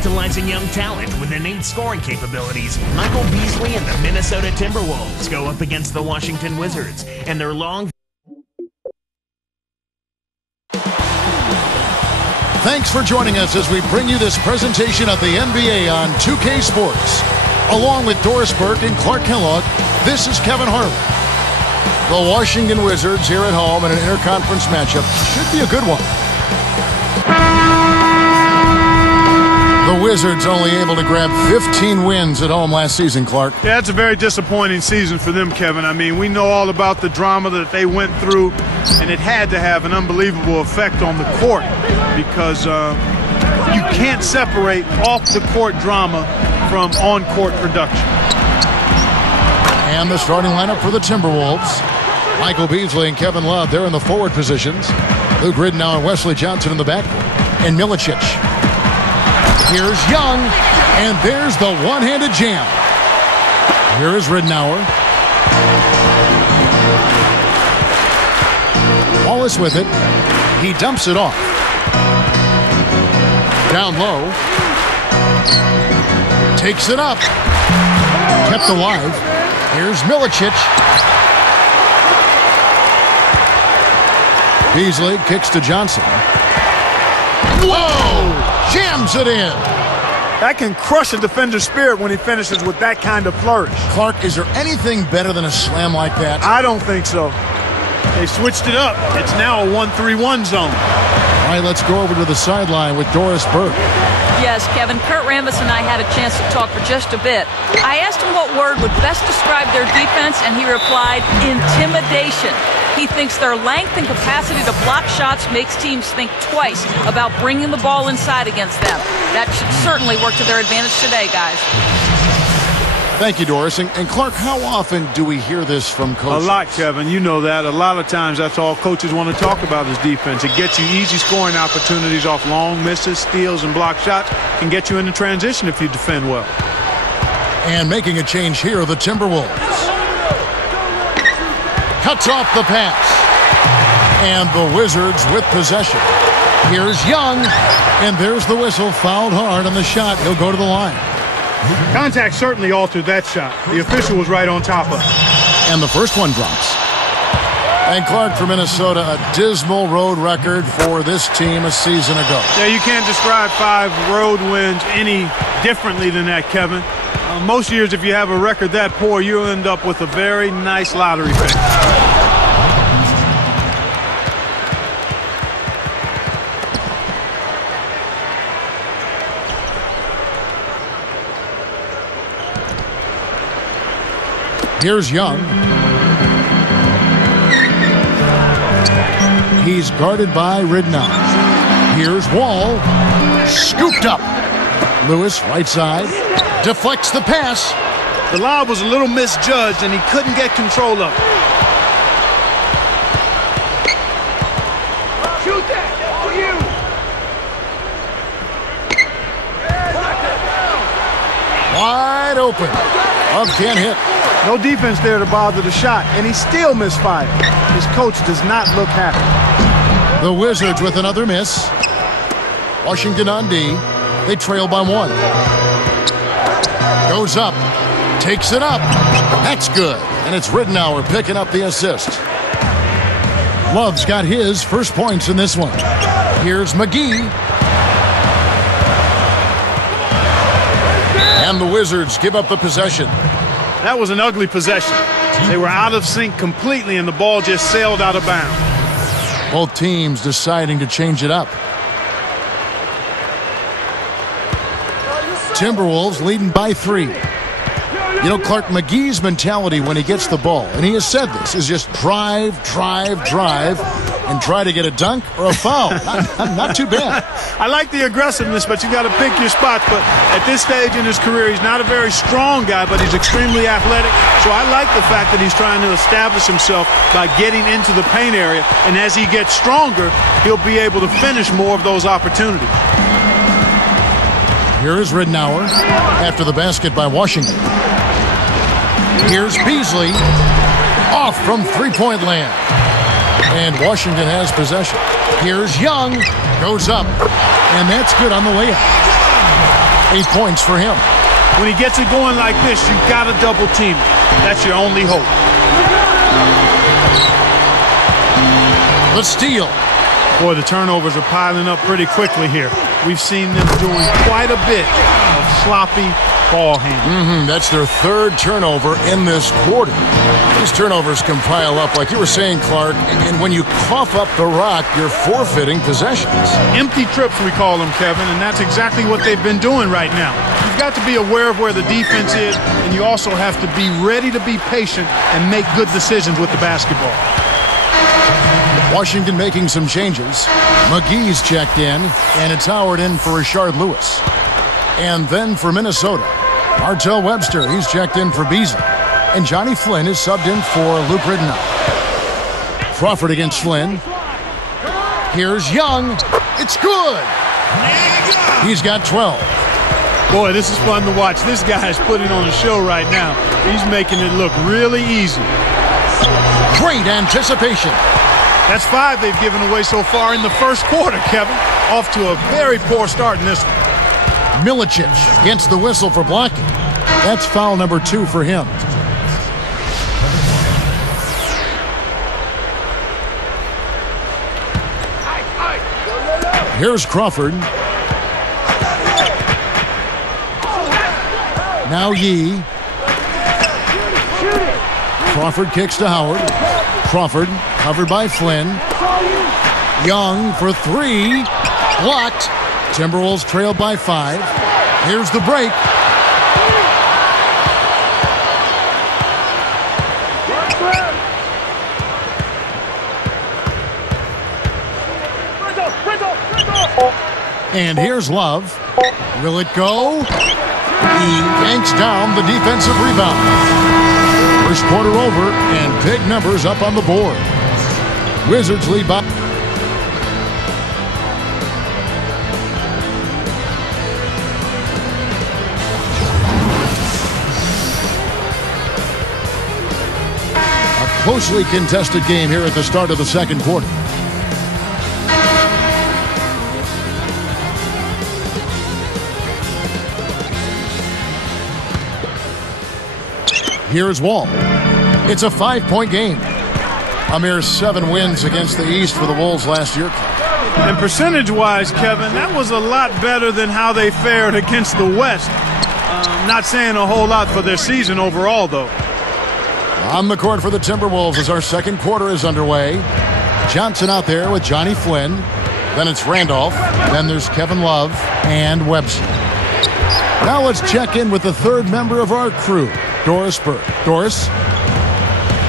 Tantalizing young talent with innate scoring capabilities, Michael Beasley and the Minnesota Timberwolves go up against the Washington Wizards and their long... Thanks for joining us as we bring you this presentation of the NBA on 2K Sports. Along with Doris Burke and Clark Kellogg, this is Kevin Harlan. The Washington Wizards here at home in an interconference matchup should be a good one. The Wizards only able to grab 15 wins at home last season, Clark. Yeah, it's a very disappointing season for them, Kevin. I mean, we know all about the drama that they went through, and it had to have an unbelievable effect on the court because you can't separate off-the-court drama from on-court production. And the starting lineup for the Timberwolves. Michael Beasley and Kevin Love, they're in the forward positions. Luke Ridnour and Wesley Johnson in the backcourt. And Milicic. Here's Young, and there's the one-handed jam. Here is Ridnour. Wallace with it. He dumps it off. Down low. Takes it up. Kept alive. Here's Milicic. Beasley kicks to Johnson. Whoa! Jams it in. That can crush a defender's spirit when he finishes with that kind of flourish. Clark, is there anything better than a slam like that? I don't think so. They switched it up. It's now a 1-3-1 zone. All right, let's go over to the sideline with Doris Burke. Yes, Kevin, Kurt Rambis and I had a chance to talk for just a bit. I asked him what word would best describe their defense, and he replied, intimidation. He thinks their length and capacity to block shots makes teams think twice about bringing the ball inside against them. That should certainly work to their advantage today, guys. Thank you, Doris. And Clark, how often do we hear this from coaches? A lot, Kevin. You know that. A lot of times that's all coaches want to talk about is defense. It gets you easy scoring opportunities off long misses, steals, and block shots. Can get you into transition if you defend well. And making a change here, the Timberwolves. Cuts off the pass. And the Wizards with possession. Here's Young. And there's the whistle. Fouled hard on the shot. He'll go to the line. Contact certainly altered that shot. The official was right on top of it. And the first one drops. And Clark for Minnesota, a dismal road record for this team a season ago. Yeah, you can't describe 5 road wins any differently than that, Kevin. Most years, if you have a record that poor, you'll end up with a very nice lottery pick. Here's Young. He's guarded by Ridnour. Here's Wall. Scooped up. Lewis, right side. Deflects the pass. The lob was a little misjudged, and he couldn't get control of it. Shoot that! For you! Wide open. Love can't hit. No defense there to bother the shot, and he still misfired. His coach does not look happy. The Wizards with another miss. Washington on D. They trail by 1. Goes up. Takes it up. That's good. And it's Ridnour picking up the assist. Love's got his first points in this one. Here's McGee. And the Wizards give up the possession. That was an ugly possession. They were out of sync completely, and the ball just sailed out of bounds. Both teams deciding to change it up. Timberwolves leading by 3. You know, Clark, McGee's mentality when he gets the ball, and he has said this, is just drive, drive, drive, and try to get a dunk or a foul. Not too bad. I like the aggressiveness, but you got to pick your spots. But at this stage in his career, he's not a very strong guy, but he's extremely athletic. So I like the fact that he's trying to establish himself by getting into the paint area. And as he gets stronger, he'll be able to finish more of those opportunities. Here is Ridnour after the basket by Washington. Here's Beasley off from three-point land. And Washington has possession. Here's Young. Goes up. And that's good on the layup. 8 points for him. When he gets it going like this, you've got to double team it. That's your only hope. The steal. Boy, the turnovers are piling up pretty quickly here. We've seen them doing quite a bit of sloppy ball handling. That's their third turnover in this quarter. These turnovers can pile up, like you were saying, Clark, and when you cough up the rock, you're forfeiting possessions. Empty trips, we call them, Kevin, and that's exactly what they've been doing right now. You've got to be aware of where the defense is, and you also have to be ready to be patient and make good decisions with the basketball. Washington making some changes. McGee's checked in, and it's Howard in for Rashard Lewis. And then for Minnesota, Martell Webster, he's checked in for Beasley. And Johnny Flynn is subbed in for Luke Ridenour. Crawford against Flynn. Here's Young. It's good. He's got 12. Boy, this is fun to watch. This guy is putting on a show right now. He's making it look really easy. Great anticipation. That's 5 they've given away so far in the first quarter, Kevin. Off to a very poor start in this one. Milicic gets the whistle for blocking. That's foul number 2 for him. Here's Crawford. Now Yee. Crawford kicks to Howard. Crawford covered by Flynn. Young for 3. Blocked. Timberwolves trailed by 5. Here's the break. And here's Love. Will it go? He yanks down the defensive rebound. First quarter over, and big numbers up on the board. Wizards lead by. A closely contested game here at the start of the second quarter. Here's Wall. It's a 5-point game. A mere 7 wins against the East for the Wolves last year. And percentage-wise, Kevin, that was a lot better than how they fared against the West. Not saying a whole lot for their season overall, though. On the court for the Timberwolves as our second quarter is underway. Johnson out there with Johnny Flynn. Then it's Randolph. Then there's Kevin Love and Webster. Now let's check in with the third member of our crew, Doris Burke. Doris?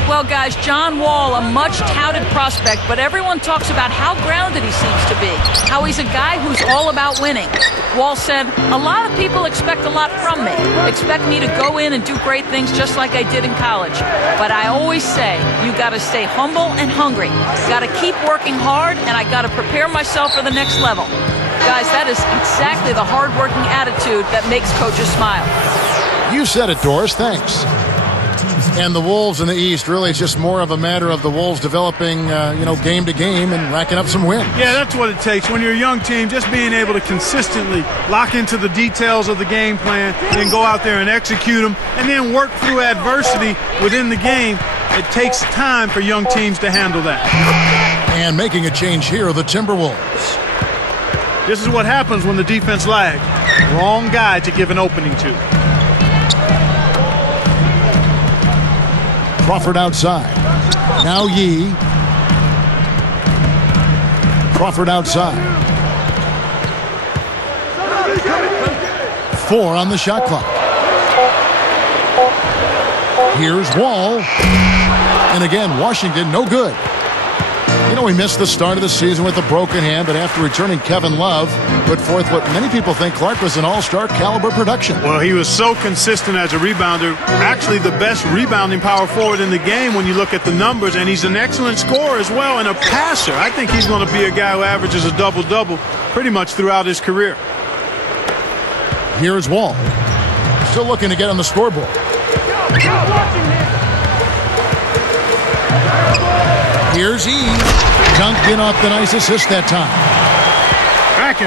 Well, guys, John Wall, a much-touted prospect, but everyone talks about how grounded he seems to be, how he's a guy who's all about winning. Wall said, a lot of people expect a lot from me, expect me to go in and do great things just like I did in college. But I always say, you got to stay humble and hungry. Got to keep working hard, and I got to prepare myself for the next level. Guys, that is exactly the hard-working attitude that makes coaches smile. You said it, Doris. Thanks. And the Wolves in the East, really, it's just more of a matter of the Wolves developing, game to game and racking up some wins. Yeah, that's what it takes. When you're a young team, just being able to consistently lock into the details of the game plan, then go out there and execute them, and then work through adversity within the game. It takes time for young teams to handle that. And making a change here, the Timberwolves. This is what happens when the defense lags. Wrong guy to give an opening to. Crawford outside. Now Yee. Crawford outside. 4 on the shot clock. Here's Wall. And again, Washington, no good. He missed the start of the season with a broken hand, but after returning, Kevin Love put forth what many people think, Clark, was an all-star caliber production. Well, he was so consistent as a rebounder, actually the best rebounding power forward in the game when you look at the numbers, and he's an excellent scorer as well and a passer. I think he's going to be a guy who averages a double-double pretty much throughout his career. Here's Wall. Still looking to get on the scoreboard. Here's E. Dunked in off the nice assist that time. Back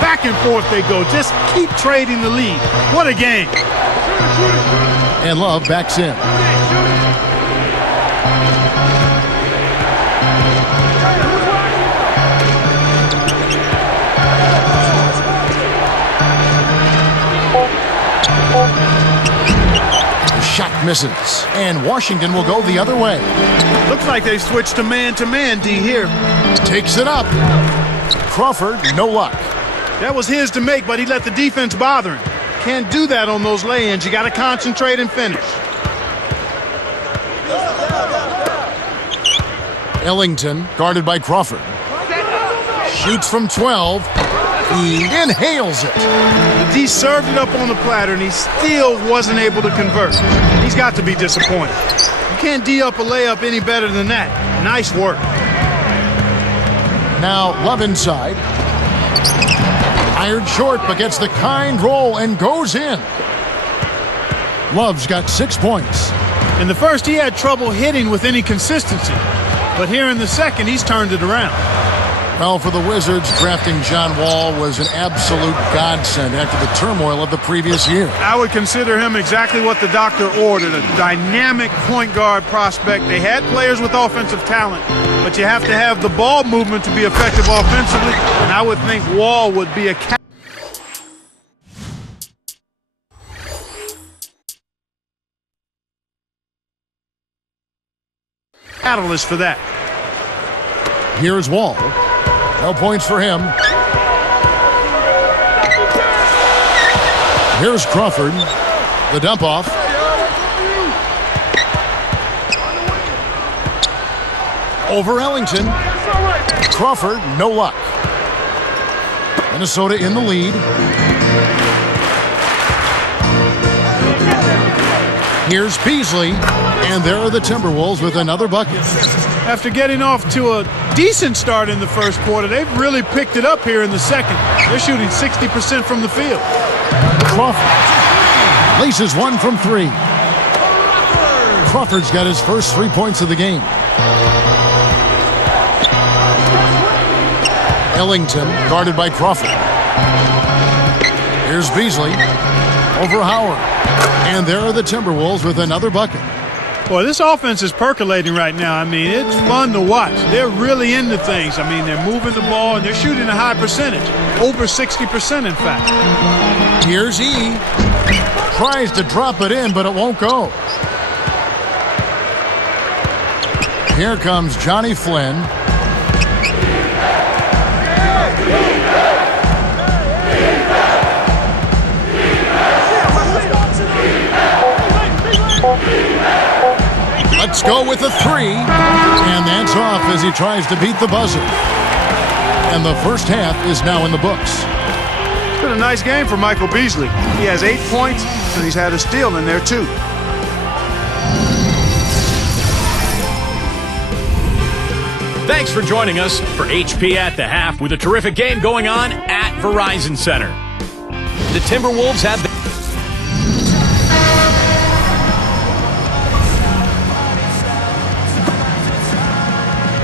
Back and forth they go. Just keep trading the lead. What a game. And Love backs in. The shot misses, and Washington will go the other way. Looks like they switched to man-D here. Takes it up. Crawford, no luck. That was his to make, but he let the defense bother him. Can't do that on those lay-ins. You got to concentrate and finish. Ellington, guarded by Crawford. Shoots from 12. He inhales it. The D served it up on the platter, and he still wasn't able to convert. He's got to be disappointed. You can't D up a layup any better than that. Nice work. Now Love inside. Fired short, but gets the kind roll and goes in. Love's got 6 points. In the first, he had trouble hitting with any consistency. But here in the second, he's turned it around. Well, for the Wizards, drafting John Wall was an absolute godsend after the turmoil of the previous year. I would consider him exactly what the doctor ordered, a dynamic point guard prospect. They had players with offensive talent, but you have to have the ball movement to be effective offensively, and I would think Wall would be a catalyst for that. Here's Wall. No points for him. Here's Crawford. The dump off. Over Ellington. Crawford, no luck. Minnesota in the lead. Here's Beasley. And there are the Timberwolves with another bucket. After getting off to a decent start in the first quarter, they've really picked it up here in the second. They're shooting 60% from the field. Crawford laces one from 3. Crawford's got his first 3 points of the game. Ellington guarded by Crawford. Here's Beasley over Howard. And there are the Timberwolves with another bucket. Boy, this offense is percolating right now. I mean, it's fun to watch. They're really into things. I mean, they're moving the ball, and they're shooting a high percentage. Over 60%, in fact. Here's E. Tries to drop it in, but it won't go. Here comes Johnny Flynn. Let's go with a 3, and that's off as he tries to beat the buzzer. And the first half is now in the books. It's been a nice game for Michael Beasley. He has 8 points, and he's had a steal in there, too. Thanks for joining us for HP at the Half with a terrific game going on at Verizon Center. The Timberwolves have the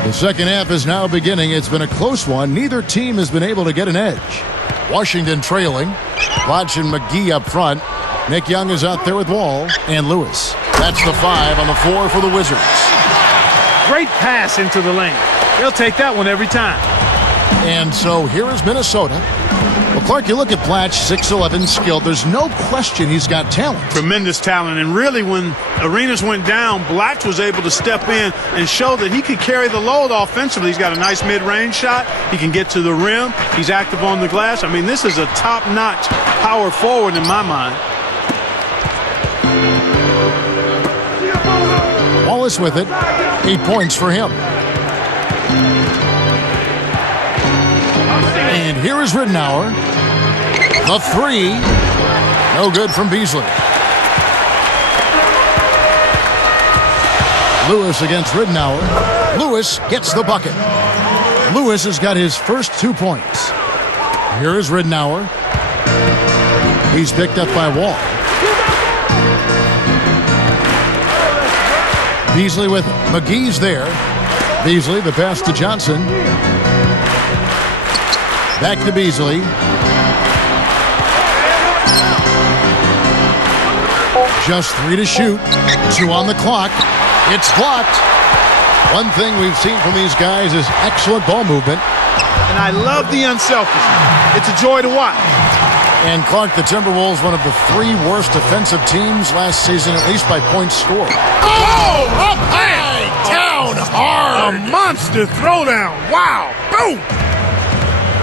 The second half is now beginning. It's been a close one. Neither team has been able to get an edge. Washington trailing. Lodge and McGee up front. Nick Young is out there with Wall and Lewis. That's the 5 on the floor for the Wizards. Great pass into the lane. They'll take that one every time. And so here is Minnesota. Well, Clark, you look at Blatch, 6'11", skilled. There's no question he's got talent. Tremendous talent. And really, when Arenas went down, Blatch was able to step in and show that he could carry the load offensively. He's got a nice mid-range shot. He can get to the rim. He's active on the glass. I mean, this is a top-notch power forward in my mind. Wallace with it. 8 points for him. And here is Ridnour. The 3. No good from Beasley. Lewis against Ridnour. Lewis gets the bucket. Lewis has got his first 2 points. Here is Ridnour. He's picked up by Wall. Beasley with it. McGee's there. Beasley, the pass to Johnson. Back to Beasley. Just 3 to shoot. 2 on the clock. It's blocked. One thing we've seen from these guys is excellent ball movement. And I love the unselfishness. It's a joy to watch. And Clark, the Timberwolves, one of the 3 worst defensive teams last season, at least by points scored. Oh, up high, down hard. A monster throwdown. Wow, boom.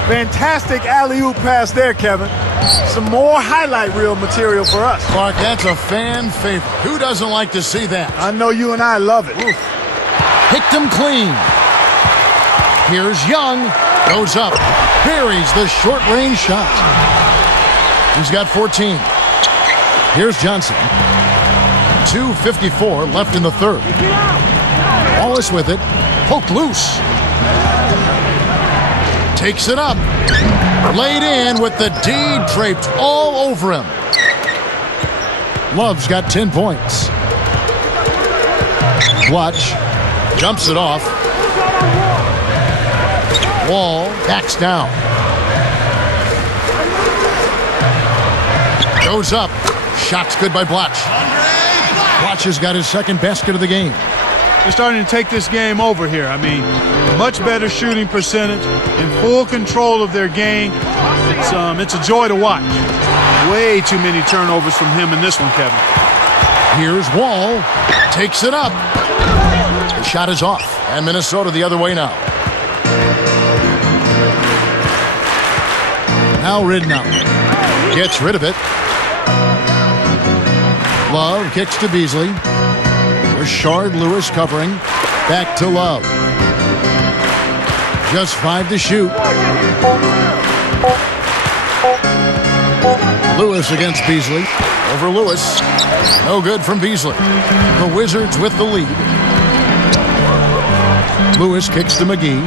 Fantastic alley-oop pass there, Kevin. Some more highlight reel material for us. Clark, that's a fan favorite. Who doesn't like to see that? I know you and I love it. Oof. Picked him clean. Here's Young. Goes up. Buries the short-range shot. He's got 14. Here's Johnson. 2:54 left in the third. Wallace with it. Poked loose. Takes it up. Laid in with the D draped all over him. Love's got 10 points. Watch. Jumps it off. Wall backs down. Goes up. Shot's good by Blotch. Blotch has got his second basket of the game. They're starting to take this game over here. I mean, much better shooting percentage, in full control of their game. It's a joy to watch. Way too many turnovers from him in this one, Kevin. Here's Wall. Takes it up. The shot is off. And Minnesota the other way now. Now Ridnour gets rid of it. Love kicks to Beasley. Rashard Lewis covering. Back to Love. Just 5 to shoot. Lewis against Beasley. Over Lewis. No good from Beasley. The Wizards with the lead. Lewis kicks to McGee.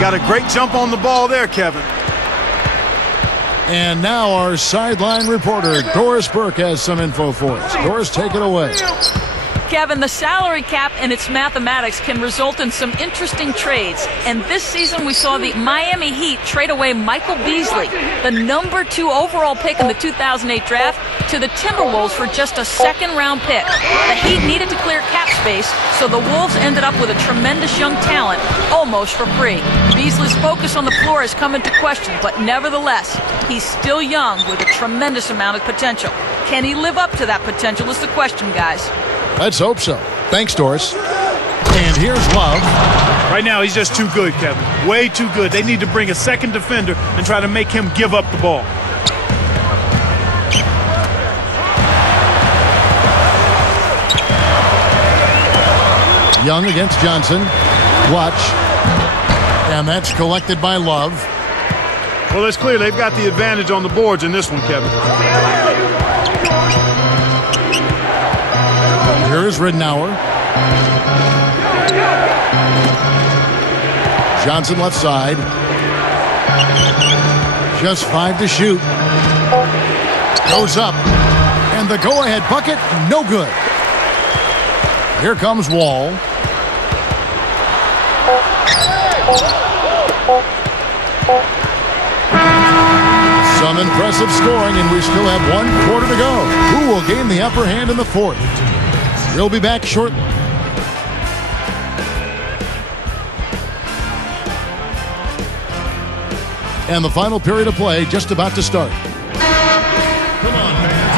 Got a great jump on the ball there, Kevin. And now our sideline reporter, Doris Burke, has some info for us. Doris, take it away. Kevin, the salary cap and its mathematics can result in some interesting trades. And this season we saw the Miami Heat trade away Michael Beasley, the number 2 overall pick in the 2008 draft, to the Timberwolves for just a second-round pick. The Heat needed to clear cap space, so the Wolves ended up with a tremendous young talent, almost for free. Beasley's focus on the floor has come into question, but nevertheless, he's still young with a tremendous amount of potential. Can he live up to that potential is the question, guys. Let's hope so. Thanks, Doris. And here's Love. Right now, he's just too good, Kevin. Way too good. They need to bring a second defender and try to make him give up the ball. Young against Johnson. Watch. And that's collected by Love. Well, it's clear they've got the advantage on the boards in this one, Kevin. Here's Ridnour. Johnson left side. Just 5 to shoot. Goes up. And the go-ahead bucket, no good. Here comes Wall. Some impressive scoring, and we still have 1 quarter to go. Who will gain the upper hand in the fourth? We'll be back shortly. And the final period of play just about to start. Come on, fans.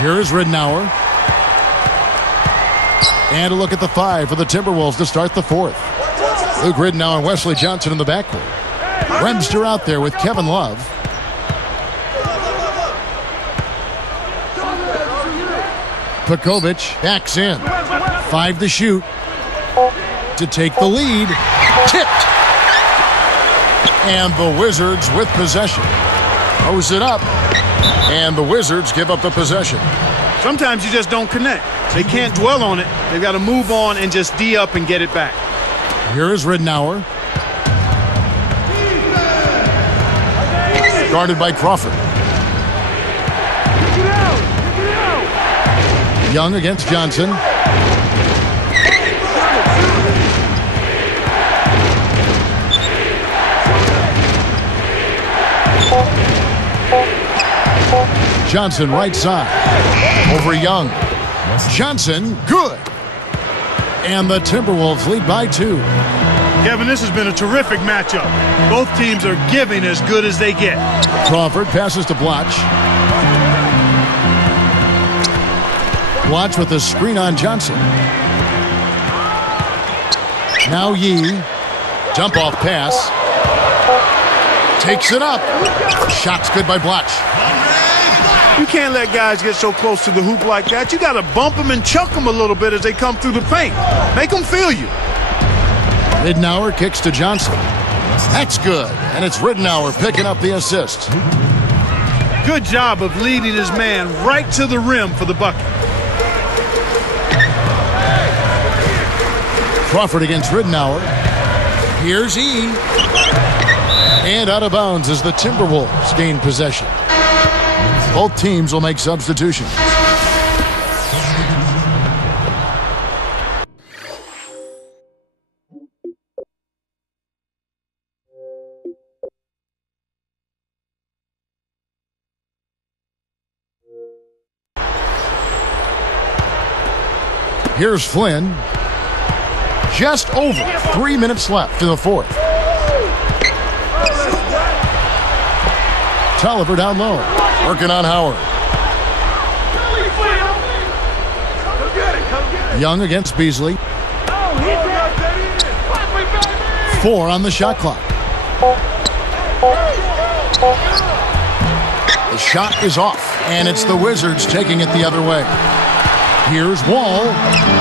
Here is Ridnour. And a look at the 5 for the Timberwolves to start the fourth. Luke Ridnour and Wesley Johnson in the backcourt. Webster out there with Kevin Love. Pekovic backs in. 5 to shoot. To take the lead. Tipped. And the Wizards with possession. Throws it up. And the Wizards give up the possession. Sometimes you just don't connect. They can't dwell on it. They've got to move on and just D up and get it back. Here is Ridnour. Guarded by Crawford. Young against Johnson. Johnson right side. Over Young. Johnson, good. And the Timberwolves lead by 2. Kevin, this has been a terrific matchup. Both teams are giving as good as they get. Crawford passes to Blotch. Blotch with the screen on Johnson. Now Yee. Dump off pass. Takes it up. Shot's good by Blotch. You can't let guys get so close to the hoop like that. You got to bump them and chuck them a little bit as they come through the paint. Make them feel you. Ridnour kicks to Johnson. That's good. And it's Ridnour picking up the assist. Good job of leading his man right to the rim for the bucket. Crawford against Ridnour. Here's E. And out of bounds as the Timberwolves gain possession. Both teams will make substitutions. Here's Flynn. Just over 3 minutes left in the fourth. Tolliver down low. Working on Howard. Young against Beasley. 4 on the shot clock. The shot is off, and it's the Wizards taking it the other way. Here's Wall.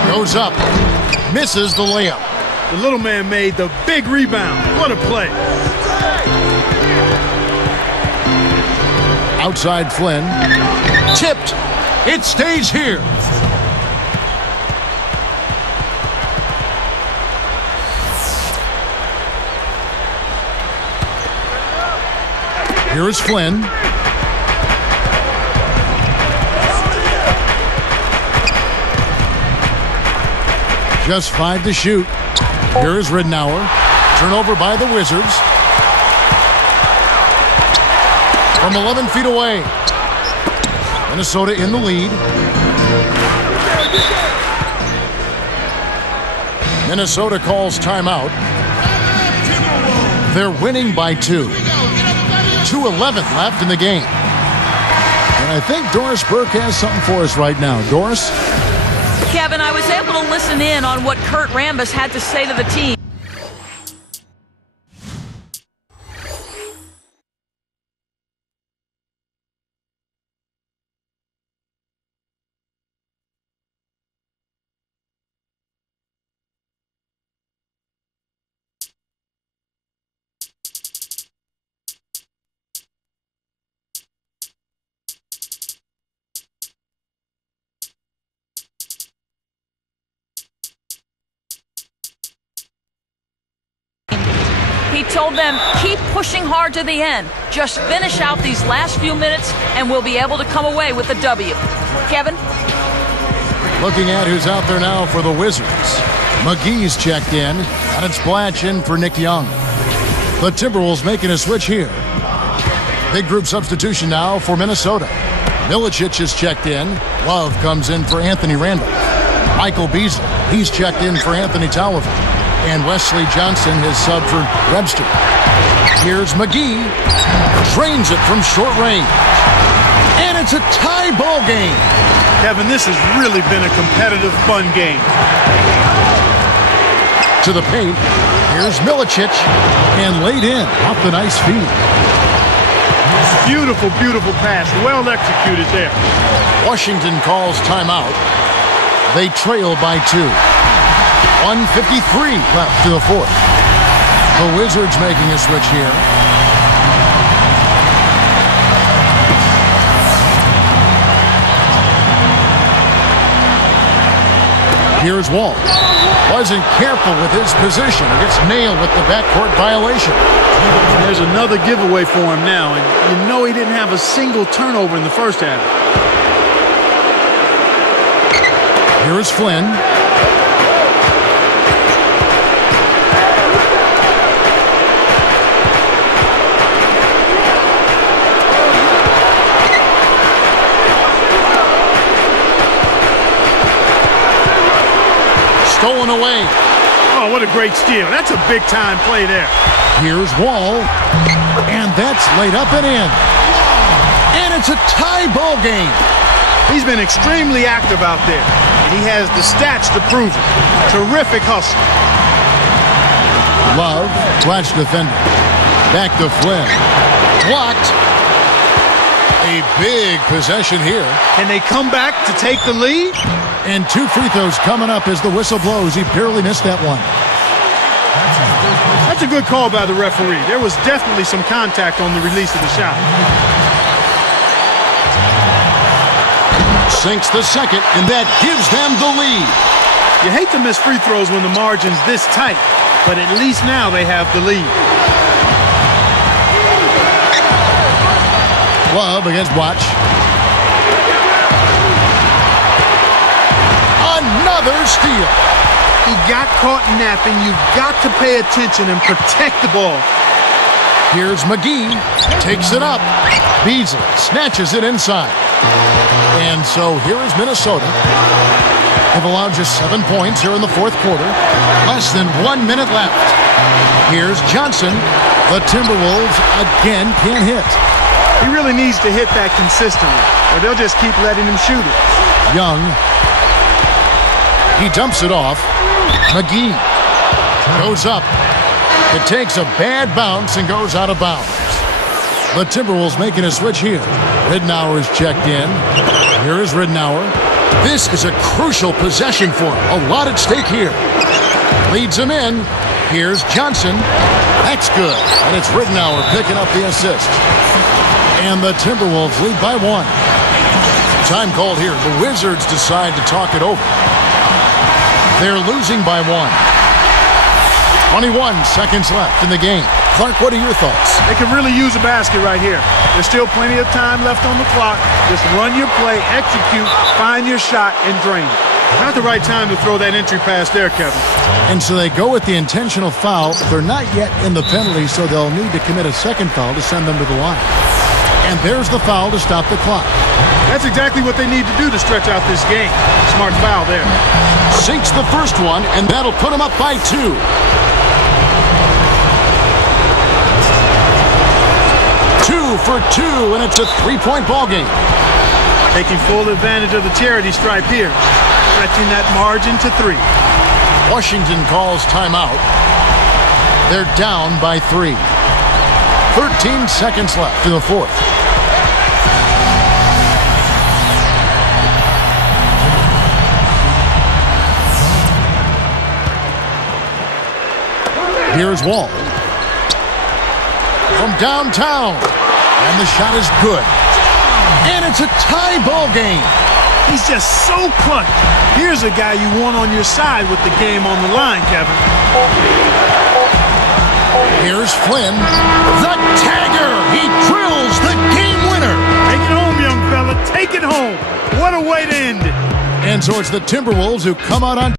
Goes up. Misses the layup. The little man made the big rebound. What a play. Outside Flynn. Tipped. It stays here. Here is Flynn. Just 5 to shoot. Here is Ridnour. Turnover by the Wizards. From 11 feet away. Minnesota in the lead. Minnesota calls timeout. They're winning by 2. 2:11 left in the game. And I think Doris Burke has something for us right now. Doris? Kevin, I was able to listen in on what Kurt Rambis had to say to the team. He told them, keep pushing hard to the end. Just finish out these last few minutes, and we'll be able to come away with a W. Kevin? Looking at who's out there now for the Wizards. McGee's checked in, and it's Blatch in for Nick Young. The Timberwolves making a switch here. Big group substitution now for Minnesota. Milicic is checked in. Love comes in for Anthony Randall. Michael Beasley, he's checked in for Anthony Tolliver. And Wesley Johnson has subbed for Webster. Here's McGee. Drains it from short range. And it's a tie ball game. Kevin, this has really been a competitive, fun game. To the paint. Here's Milicic. And laid in off the nice feed. Beautiful, beautiful pass. Well executed there. Washington calls timeout. They trail by 2. 1:53 left to the fourth. The Wizards making a switch here. Here's Wall. Wasn't careful with his position. He gets nailed with the backcourt violation. There's another giveaway for him now, and you know he didn't have a single turnover in the first half. Here is Flynn. Stolen away. Oh, what a great steal. That's a big-time play there. Here's Wall. And that's laid up and in. And it's a tie ball game. He's been extremely active out there, and he has the stats to prove it. Terrific hustle. Love, clutch defender. Back to Flynn. Blocked. A big possession here. Can they come back to take the lead? And 2 free throws coming up as the whistle blows. He barely missed that one. That's a good call by the referee. There was definitely some contact on the release of the shot. Sinks the second, and that gives them the lead. You hate to miss free throws when the margin's this tight, but at least now they have the lead. Love against Watch. Another steal. He got caught napping. You've got to pay attention and protect the ball. Here's McGee. Takes it up. Beasley snatches it inside. And so here is Minnesota. They've allowed just 7 points here in the fourth quarter. Less than 1 minute left. Here's Johnson. The Timberwolves again can't hit. He really needs to hit that consistently, or they'll just keep letting him shoot it. Young. He dumps it off. McGee goes up. It takes a bad bounce and goes out of bounds. The Timberwolves making a switch here. Ridnour is checked in. Here is Ridnour. This is a crucial possession for him. A lot at stake here. Leads him in. Here's Johnson. That's good. And it's Ridnour picking up the assist. And the Timberwolves lead by 1. Time called here. The Wizards decide to talk it over. They're losing by 1. 21 seconds left in the game. Clark, what are your thoughts? They could really use a basket right here. There's still plenty of time left on the clock. Just run your play, execute, find your shot, and drain it. Not the right time to throw that entry pass there, Kevin. And so they go with the intentional foul. They're not yet in the penalty, so they'll need to commit a second foul to send them to the line. And there's the foul to stop the clock. That's exactly what they need to do to stretch out this game. Smart foul there. Sinks the first one, and that'll put them up by 2. Two for 2, and it's a 3-point ball game. Taking full advantage of the charity stripe here. Stretching that margin to 3. Washington calls timeout. They're down by 3. 13 seconds left in the fourth. Here's Wall. From downtown. And the shot is good. And it's a tie ball game. He's just so clutch. Here's a guy you want on your side with the game on the line, Kevin. Here's Flynn. The tagger. He drills the game winner. Take it home, young fella. Take it home. What a way to end it. And so it's the Timberwolves who come out on